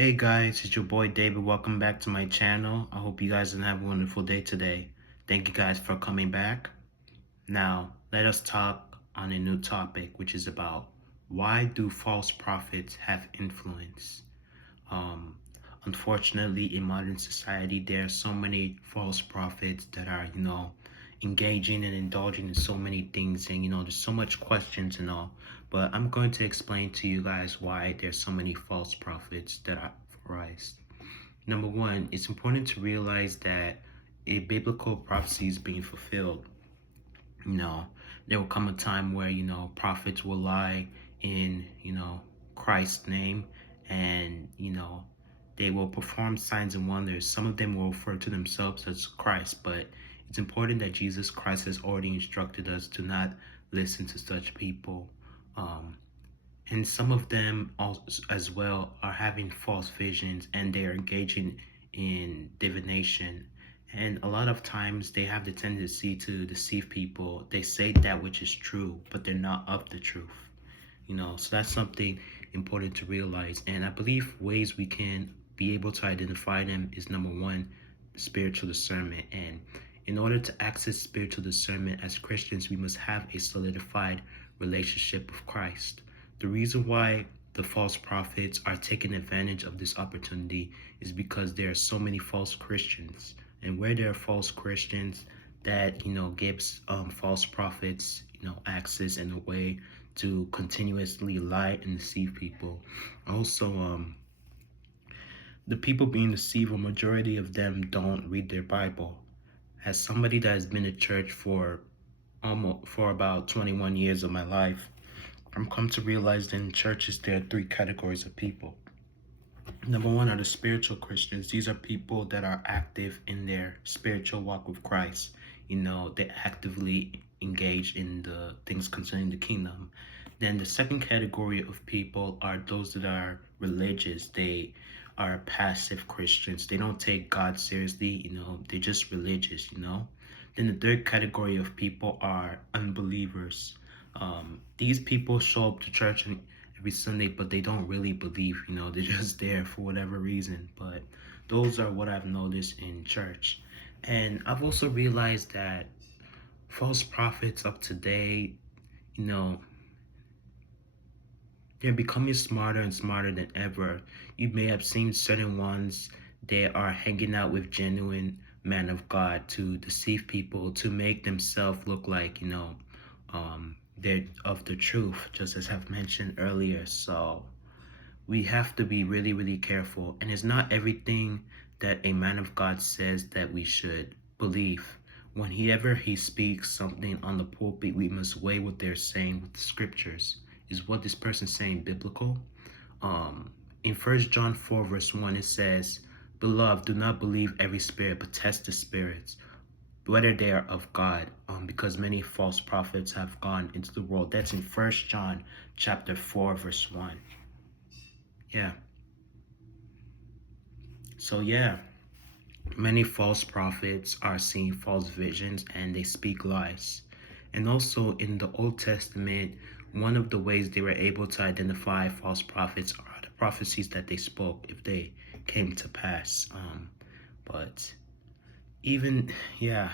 Hey guys, it's your boy David. Welcome back to my channel. I hope you guys have a wonderful day today. Thank you guys for coming back. Now, let us talk on a new topic, which is about why do false prophets have influence? Um, Unfortunately, in modern society, there are so many false prophets that are, engaging and indulging in so many things, and there's so much questions and all. But I'm going to explain to you guys why there's so many false prophets that are rise. Number one, it's important to realize that a biblical prophecy is being fulfilled. You know, there will come a time where, prophets will lie in, Christ's name and, they will perform signs and wonders. Some of them will refer to themselves as Christ, but it's important that Jesus Christ has already instructed us to not listen to such people. Um, and some of them also, as well, are having false visions and they are engaging in divination. And a lot of times they have the tendency to deceive people. They say that which is true, but they're not of the truth. So that's something important to realize. And I believe ways we can be able to identify them is number one, spiritual discernment. And in order to access spiritual discernment as Christians, we must have a solidified relationship with Christ. The reason why the false prophets are taking advantage of this opportunity is because there are so many false Christians. And where there are false Christians, that gives false prophets access and a way to continuously lie and deceive people. Also, the people being deceived, a majority of them don't read their Bible. As somebody that has been in church for about 21 years of my life, I'm come to realize that in churches there are three categories of people. Number one are the spiritual Christians. These are people that are active in their spiritual walk with Christ. They actively engage in the things concerning the kingdom. Then the second category of people are those that are religious. They are passive Christians. They don't take God seriously, they're just religious. Then the third category of people are unbelievers. These people show up to church and every Sunday, but they don't really believe, they're just there for whatever reason. But those are what I've noticed in church. And I've also realized that false prophets of today, you know, they're becoming smarter and smarter than ever. You may have seen certain ones, they are hanging out with genuine men of God to deceive people, to make themselves look like, they're of the truth, just as I've mentioned earlier. So we have to be really, really careful. And it's not everything that a man of God says that we should believe. Whenever he speaks something on the pulpit, we must weigh what they're saying with the scriptures. Is what this person saying biblical? In 1 John 4 verse 1, it says, "Beloved, do not believe every spirit, but test the spirits, whether they are of God, because many false prophets have gone into the world." That's in 1 John chapter 4 verse 1. Yeah. So yeah, many false prophets are seeing false visions and they speak lies. And also in the Old Testament, one of the ways they were able to identify false prophets are the prophecies that they spoke if they came to pass. But even, yeah,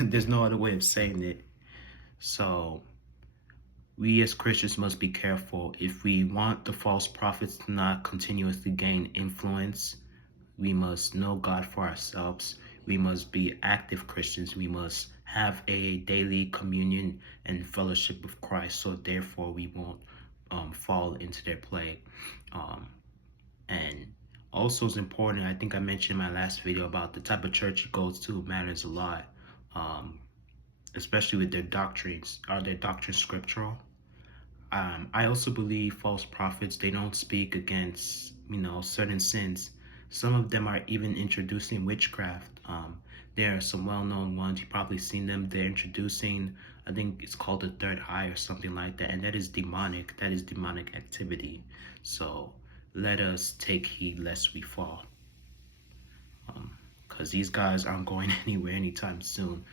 there's no other way of saying it. So we as Christians must be careful. If we want the false prophets to not continuously gain influence, we must know God for ourselves. We must be active Christians. We must have a daily communion and fellowship with Christ, so therefore we won't fall into their play. And also it's important, I think I mentioned in my last video about the type of church he goes to matters a lot, especially with their doctrines. Are their doctrines scriptural? I also believe false prophets, they don't speak against, certain sins. Some of them are even introducing witchcraft. There are some well-known ones, you've probably seen them. They're introducing, I think it's called the third eye or something like that, and that is demonic. That is demonic activity. So let us take heed lest we fall, because these guys aren't going anywhere anytime soon.